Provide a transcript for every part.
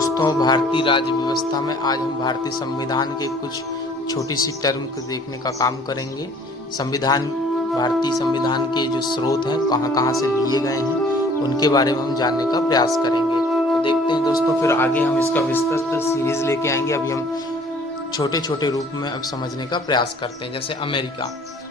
दोस्तों, भारतीय राज्य व्यवस्था में आज हम भारतीय संविधान के कुछ छोटी सी टर्म को देखने का काम करेंगे। संविधान, भारतीय संविधान के जो स्रोत हैं, कहाँ कहाँ से लिए गए हैं, उनके बारे में हम जानने का प्रयास करेंगे। तो देखते हैं दोस्तों, फिर आगे हम इसका विस्तृत सीरीज लेके आएंगे। अभी हम छोटे छोटे रूप में अब समझने का प्रयास करते हैं। जैसे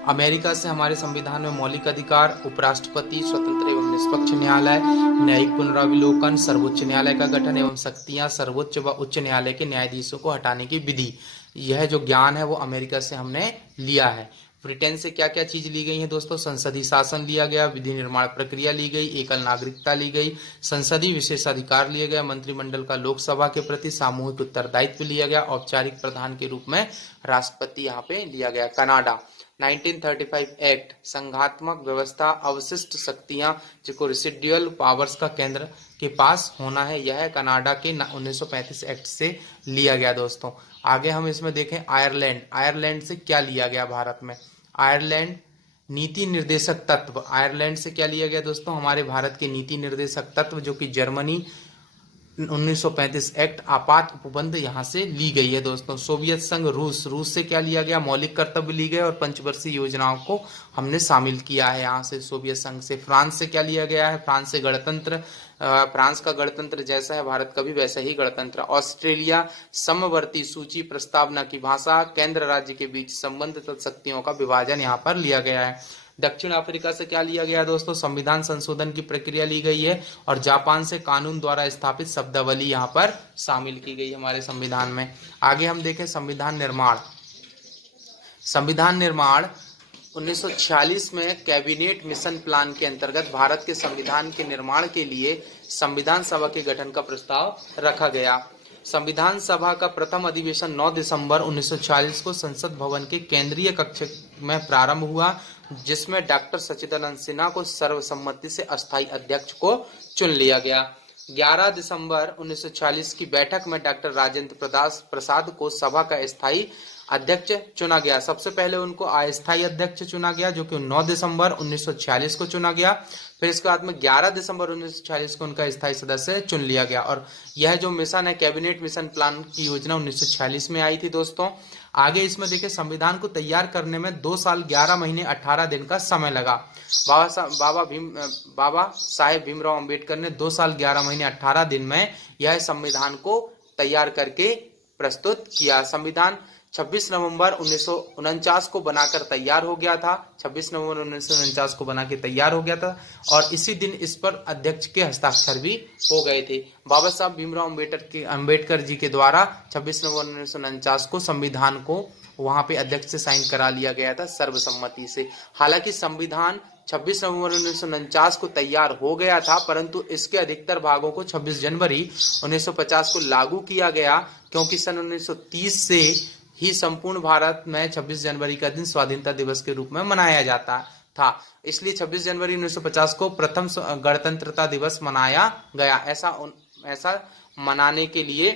अमेरिका से हमारे संविधान में मौलिक अधिकार, उपराष्ट्रपति, स्वतंत्र एवं निष्पक्ष न्यायालय, न्यायिक पुनरावलोकन, सर्वोच्च न्यायालय का गठन एवं शक्तियां, सर्वोच्च व उच्च न्यायालय के न्यायाधीशों को हटाने की विधि, यह जो ज्ञान है वो अमेरिका से हमने लिया है। ब्रिटेन से क्या क्या चीज ली गई है दोस्तों? संसदीय शासन लिया गया, विधि निर्माण प्रक्रिया ली गई, एकल नागरिकता ली गई, संसदीय विशेषाधिकार लिए गए, मंत्रिमंडल का लोकसभा के प्रति सामूहिक उत्तरदायित्व लिया गया, औपचारिक प्रधान के रूप में राष्ट्रपति यहाँ पे लिया गया। कनाडा 1935 एक्ट, संघात्मक व्यवस्था, अवशिष्ट शक्तियां जिनको रेसिडुअल पावर्स का केंद्र के पास होना है, यह कनाडा के 1935 एक्ट से लिया गया दोस्तों। आगे हम इसमें देखें आयरलैंड से क्या लिया गया भारत में? आयरलैंड नीति निर्देशक तत्व, आयरलैंड से क्या लिया गया दोस्तों? हमारे भारत के नीति निर्देशक तत्व, जो कि जर्मनी 1935 एक्ट, आपात उपबंध यहाँ से ली गई है दोस्तों। सोवियत संघ रूस से क्या लिया गया? मौलिक कर्तव्य ली गए और पंचवर्षीय योजनाओं को हमने शामिल किया है यहाँ से सोवियत संघ से। फ्रांस से क्या लिया गया है? फ्रांस से गणतंत्र, फ्रांस का गणतंत्र जैसा है भारत का भी वैसा ही गणतंत्र। ऑस्ट्रेलिया समवर्ती सूची प्रस्तावना की भाषा, केंद्र राज्य के बीच संबंध तथा शक्तियों का विभाजन यहाँ पर लिया गया है। दक्षिण अफ्रीका से क्या लिया गया दोस्तों? संविधान संशोधन की प्रक्रिया ली गई है और जापान से कानून द्वारा स्थापित शब्दावली यहाँ पर शामिल की गई हमारे संविधान में। आगे हम देखें संविधान निर्माण 1946 में कैबिनेट मिशन प्लान के अंतर्गत भारत के संविधान के निर्माण के लिए संविधान सभा के गठन का प्रस्ताव रखा गया। संविधान सभा का प्रथम अधिवेशन 9 दिसंबर 1946 को संसद भवन के केंद्रीय कक्ष में प्रारंभ हुआ, जिसमें डॉक्टर सच्चिदानंद सिन्हा को सर्वसम्मति से अस्थायी अध्यक्ष को चुन लिया गया। 11 दिसंबर 1946 की बैठक में डॉक्टर राजेंद्र प्रसाद को सभा का स्थायी अध्यक्ष चुना गया। सबसे पहले उनको अस्थायी अध्यक्ष चुना गया, जो कि 9 दिसंबर 1946 को चुना गया। फिर इसके बाद में 11 दिसंबर 1946 को उनका स्थायी सदस्य चुन लिया गया। और यह जो मिशन है, कैबिनेट मिशन प्लान की योजना 1946 में आई थी दोस्तों। आगे इसमें देखिए, संविधान को तैयार करने में 2 साल 11 महीने 18 दिन का समय लगा। बाबा साहेब भीमराव अंबेडकर ने 2 साल 11 महीने 18 दिन में यह संविधान को तैयार करके प्रस्तुत किया। संविधान 26 नवंबर 1949 को बनाकर तैयार हो गया था। 26 नवंबर 1949 को बना के तैयार हो गया था और इसी दिन इस पर अध्यक्ष के हस्ताक्षर भी हो गए थे। बाबा साहब भीमराव अंबेडकर जी के द्वारा 26 नवंबर 1949 को संविधान को वहां पे अध्यक्ष से साइन करा लिया गया था सर्वसम्मति से। हालांकि संविधान 26 नवंबर 1949 को तैयार हो गया था, परंतु इसके अधिकतर भागों को 26 जनवरी 1950 को लागू किया गया, क्योंकि सन 1930 से ही संपूर्ण भारत में 26 जनवरी का दिन स्वाधीनता दिवस के रूप में मनाया जाता था। इसलिए 26 जनवरी 1950 को प्रथम गणतंत्रता दिवस मनाया गया। ऐसा मनाने के लिए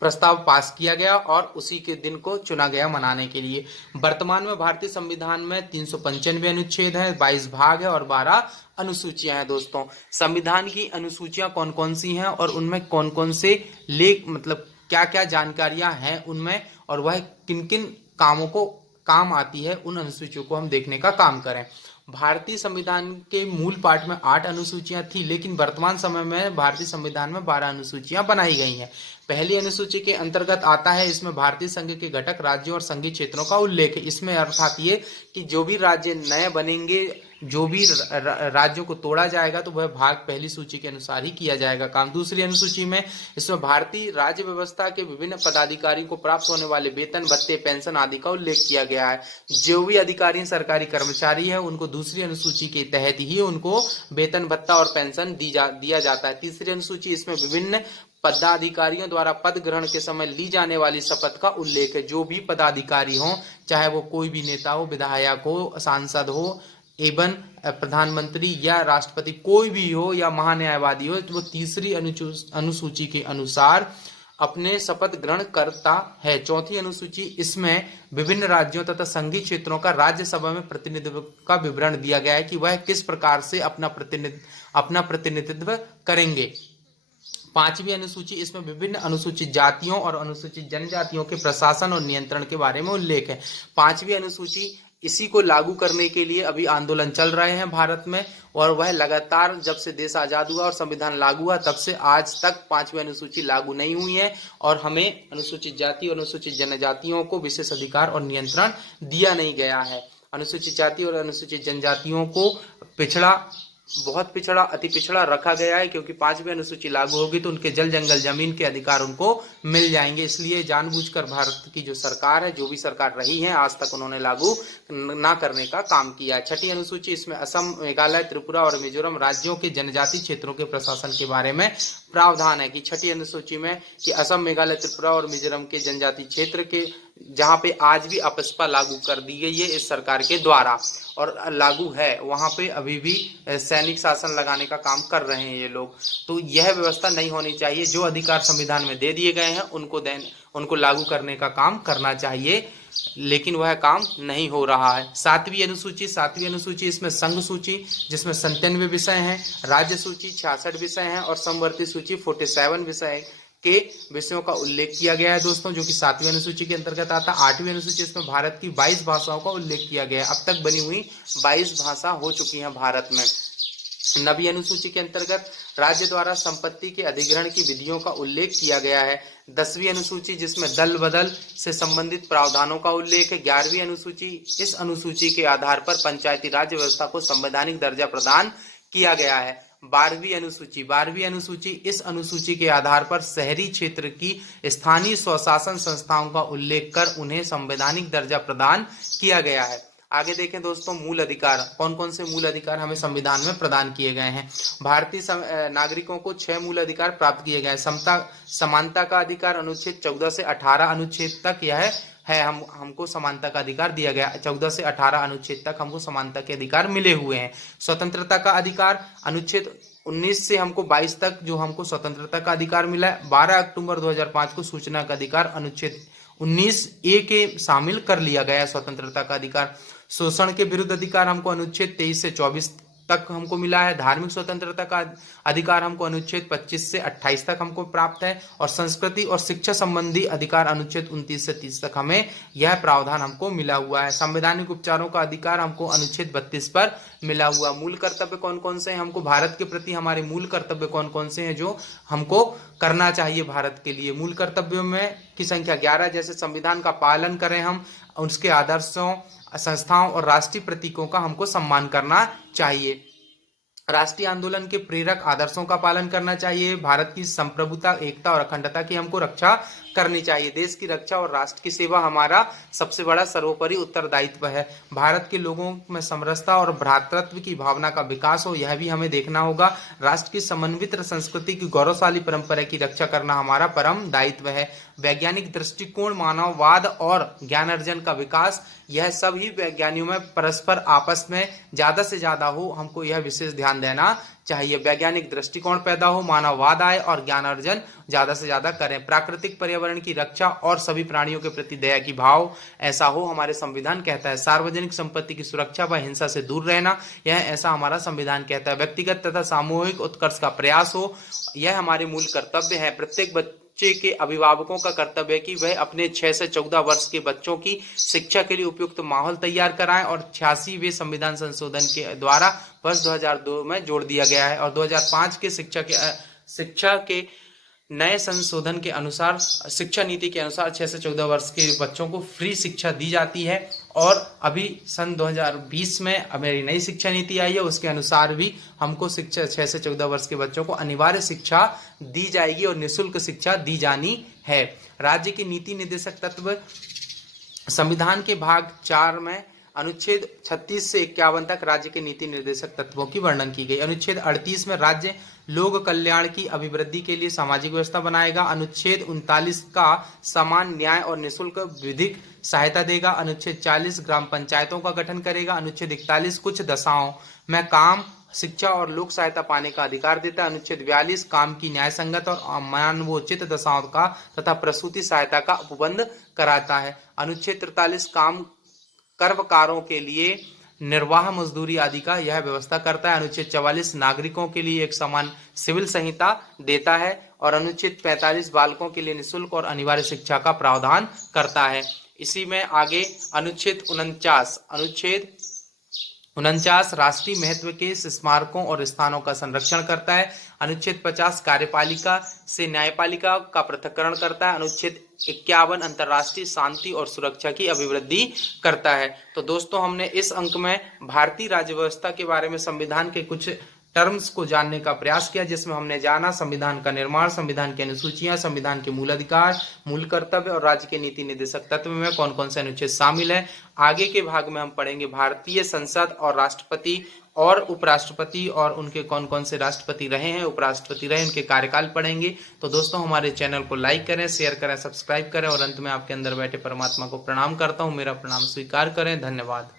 प्रस्ताव पास किया गया और उसी के दिन को चुना गया मनाने के लिए। वर्तमान में भारतीय संविधान में 395 अनुच्छेद हैं, 22 भाग है और 12 अनुसूचियां हैं दोस्तों। संविधान की अनुसूचियां कौन कौन सी हैं और उनमें कौन कौन से लेख, मतलब क्या क्या जानकारियां हैं उनमें, और वह किन किन कामों को काम आती है, उन अनुसूचियों को हम देखने का काम करें। भारतीय संविधान के मूल पाठ में 8 अनुसूचियां थी, लेकिन वर्तमान समय में भारतीय संविधान में 12 अनुसूचियां बनाई गई हैं। पहली अनुसूची के अंतर्गत आता है, इसमें भारतीय संघ के घटक राज्यों और संघीय क्षेत्रों का उल्लेख है। इसमें अर्थात ये कि जो भी राज्य नए बनेंगे, जो भी राज्यों को तोड़ा जाएगा, तो वह भाग पहली सूची के अनुसार ही किया जाएगा काम। दूसरी अनुसूची में इसमें भारतीय राज्य व्यवस्था के विभिन्न पदाधिकारियों को प्राप्त होने वाले वेतन, भत्ते, पेंशन आदि का उल्लेख किया गया है। जो भी अधिकारी सरकारी कर्मचारी है, उनको दूसरी अनुसूची के तहत ही उनको वेतन, भत्ता और पेंशन दिया जाता है। तीसरी अनुसूची, इसमें विभिन्न पदाधिकारियों द्वारा पद ग्रहण के समय ली जाने वाली शपथ का उल्लेख है। जो भी पदाधिकारी हो, चाहे वो कोई भी नेता हो, विधायक हो, सांसद हो, एवं प्रधानमंत्री या राष्ट्रपति कोई भी हो या महान्यायवादी हो, तो वो तीसरी अनुसूची के अनुसार अपने शपथ ग्रहण करता है। चौथी अनुसूची, इसमें विभिन्न राज्यों तथा संघीय क्षेत्रों का राज्यसभा में प्रतिनिधित्व का विवरण दिया गया है कि वह किस प्रकार से अपना प्रतिनिधित्व करेंगे। 5वीं अनुसूची, इसमें विभिन्न अनुसूचित जातियों और अनुसूचित जनजातियों के प्रशासन और नियंत्रण के बारे में उल्लेख है। 5वीं अनुसूची, इसी को लागू करने के लिए अभी आंदोलन चल रहे हैं भारत में, और वह लगातार जब से देश आजाद हुआ और संविधान लागू हुआ तब से आज तक 5वीं अनुसूची लागू नहीं हुई है, और हमें अनुसूचित जाति और अनुसूचित जनजातियों को विशेष अधिकार और नियंत्रण दिया नहीं गया है। अनुसूचित जाति और अनुसूचित जनजातियों को पिछड़ा, बहुत पिछड़ा, अति पिछड़ा रखा गया है, क्योंकि 5वीं अनुसूची लागू होगी तो उनके जल जंगल जमीन के अधिकार उनको मिल जाएंगे। इसलिए जानबूझकर भारत की जो सरकार है, जो भी सरकार रही है आज तक, उन्होंने लागू ना करने का काम किया है। 6ठी अनुसूची, इसमें असम, मेघालय, त्रिपुरा और मिजोरम राज्यों के जनजाति क्षेत्रों के प्रशासन के बारे में प्रावधान है कि 6ठी अनुसूची में कि असम, मेघालय, त्रिपुरा और मिजोरम के जनजाति क्षेत्र के जहां पे आज भी अपस्पा लागू कर दी गई है इस सरकार के द्वारा और लागू है, वहां पे अभी भी सैनिक शासन लगाने का काम कर रहे हैं ये लोग। तो यह व्यवस्था नहीं होनी चाहिए। जो अधिकार संविधान में दे दिए गए हैं उनको लागू करने का काम करना चाहिए, लेकिन वह काम नहीं हो रहा है। 7वीं अनुसूची, इसमें संघ सूची जिसमें 97 विषय हैं, राज्य सूची 66 विषय हैं और समवर्ती सूची 47 विषय के विषयों का उल्लेख किया गया है दोस्तों, जो कि 7वीं अनुसूची के अंतर्गत आता है। 8वीं अनुसूची, इसमें भारत की 22 भाषाओं का उल्लेख किया गया है। अब तक बनी हुई 22 भाषा हो चुकी हैं भारत में। 9वीं अनुसूची के अंतर्गत राज्य द्वारा संपत्ति के अधिग्रहण की विधियों का उल्लेख किया गया है। 10वीं अनुसूची, जिसमें दल बदल से संबंधित प्रावधानों का उल्लेख है। 11वीं अनुसूची, इस अनुसूची के आधार पर पंचायती राज व्यवस्था को संवैधानिक दर्जा प्रदान किया गया है। 12वीं अनुसूची, इस अनुसूची के आधार पर शहरी क्षेत्र की स्थानीय स्वशासन संस्थाओं का उल्लेख कर उन्हें संवैधानिक दर्जा प्रदान किया गया है। आगे देखें दोस्तों, मूल अधिकार, कौन कौन से मूल अधिकार हमें संविधान में प्रदान किए गए हैं। भारतीय नागरिकों को 6 मूल अधिकार प्राप्त किए गए हैं। समानता का अधिकार अनुच्छेद 14 से 18 अनुच्छेद तक यह है, हमको समानता का अधिकार दिया गया। 14 से 18 अनुच्छेद तक हमको समानता के अधिकार मिले हुए हैं। स्वतंत्रता का अधिकार अनुच्छेद 19 से हमको 22 तक जो हमको स्वतंत्रता का अधिकार मिला है। 12 अक्टूबर 2005 को सूचना का अधिकार अनुच्छेद 19A के शामिल कर लिया गया स्वतंत्रता का अधिकार। शोषण के विरुद्ध अधिकार हमको अनुच्छेद 23 से 24 तक हमको मिला है। धार्मिक स्वतंत्रता का अधिकार हमको अनुच्छेद 25 से 28 तक हमको प्राप्त है और संस्कृति और शिक्षा संबंधी अधिकार अनुच्छेद 29 से 30 तक हमें यह प्रावधान हमको मिला हुआ है। संवैधानिक उपचारों का अधिकार हमको अनुच्छेद 32 पर मिला हुआ। मूल कर्तव्य कौन कौन से हैं, हमको भारत के प्रति हमारे मूल कर्तव्य कौन कौन से हैं जो हमको करना चाहिए भारत के लिए। मूल कर्तव्यों में की संख्या 11, जैसे संविधान का पालन करें, हम उसके आदर्शों, संस्थाओं और राष्ट्रीय प्रतीकों का हमको सम्मान करना चाहिए। राष्ट्रीय आंदोलन के प्रेरक आदर्शों का पालन करना चाहिए। भारत की संप्रभुता, एकता और अखंडता की हमको रक्षा करनी चाहिए। देश की रक्षा और राष्ट्र की सेवा हमारा सबसे बड़ा सर्वोपरि उत्तरदायित्व है। भारत के लोगों में समरसता और भ्रातृत्व की भावना का विकास हो, यह भी हमें देखना होगा। राष्ट्र की समन्वित संस्कृति की गौरवशाली परंपरा की रक्षा करना हमारा परम दायित्व है। वैज्ञानिक दृष्टिकोण, मानववाद और ज्ञान अर्जन का विकास, यह सभी वैज्ञानिकों में परस्पर आपस में ज्यादा से ज्यादा हो, हमको यह विशेष ध्यान देना चाहिए। वैज्ञानिक दृष्टिकोण पैदा हो, मानववाद आए और ज्ञान अर्जन ज्यादा से ज्यादा करें। प्राकृतिक पर्यावरण की रक्षा और सभी प्राणियों के प्रति दया की भाव ऐसा हो, हमारे संविधान कहता है। सार्वजनिक संपत्ति की सुरक्षा व हिंसा से दूर रहना, यह ऐसा हमारा संविधान कहता है। व्यक्तिगत तथा सामूहिक उत्कर्ष का प्रयास हो, यह हमारे मूल कर्तव्य है। प्रत्येक बच्चे के अभिभावकों का कर्तव्य है कि वह अपने 6 से 14 वर्ष के बच्चों की शिक्षा के लिए उपयुक्त माहौल तैयार कराएं और 86वें संविधान संशोधन के द्वारा वर्ष 2002 में जोड़ दिया गया है और 2005 के शिक्षा के नए संशोधन के अनुसार, शिक्षा नीति के अनुसार 6 से 14 वर्ष के बच्चों को फ्री शिक्षा दी जाती है। और अभी सन 2020 में हमारी नई शिक्षा नीति आई है, उसके अनुसार भी हमको शिक्षा 6 से 14 वर्ष के बच्चों को अनिवार्य शिक्षा दी जाएगी और निःशुल्क शिक्षा दी जानी है। राज्य की नीति निर्देशक तत्व, संविधान के भाग 4 में अनुच्छेद 36 से 51 तक राज्य के नीति निर्देशक तत्वों की वर्णन की गई। अनुच्छेद 38 में राज्य लोक कल्याण की अभिवृद्धि के लिए सामाजिक व्यवस्था बनाएगा। अनुच्छेद 39 का समान न्याय और निःशुल्क विधिक सहायता देगा। अनुच्छेद 40 ग्राम पंचायतों का गठन करेगा। अनुच्छेद 41 कुछ दशाओं में काम, शिक्षा और लोक सहायता पाने का अधिकार देता है। अनुच्छेद 42 काम की न्याय संगत और मानवोचित दशाओं का तथा प्रसूति सहायता का उपबंध कराता है। अनुच्छेद 43 कर्मकारों के लिए निर्वाह मजदूरी आदि का यह व्यवस्था करता है। अनुच्छेद 44 नागरिकों के लिए एक समान सिविल संहिता देता है और अनुच्छेद 45 बालकों के लिए निःशुल्क और अनिवार्य शिक्षा का प्रावधान करता है। इसी में आगे अनुच्छेद 49 राष्ट्रीय महत्व के स्मारकों और स्थानों का संरक्षण करता है। अनुच्छेद 50 कार्यपालिका से न्यायपालिका का पृथक्करण करता है। अनुच्छेद 51 अंतर्राष्ट्रीय शांति और सुरक्षा की अभिवृद्धि करता है। तो दोस्तों, हमने इस अंक में भारतीय राज्य व्यवस्था के बारे में संविधान के कुछ टर्म्स को जानने का प्रयास किया, जिसमें हमने जाना संविधान का निर्माण, संविधान की अनुसूचियां, संविधान के मूल अधिकार, मूल कर्तव्य और राज्य के नीति निर्देशक तत्व में कौन कौन से अनुच्छेद शामिल है। आगे के भाग में हम पढ़ेंगे भारतीय संसद और राष्ट्रपति और उपराष्ट्रपति और उनके कौन कौन से राष्ट्रपति रहे हैं, उपराष्ट्रपति रहे, उनके कार्यकाल पढ़ेंगे। तो दोस्तों, हमारे चैनल को लाइक करें, शेयर करें, सब्सक्राइब करें और अंत में आपके अंदर बैठे परमात्मा को प्रणाम करता हूं। मेरा प्रणाम स्वीकार करें। धन्यवाद।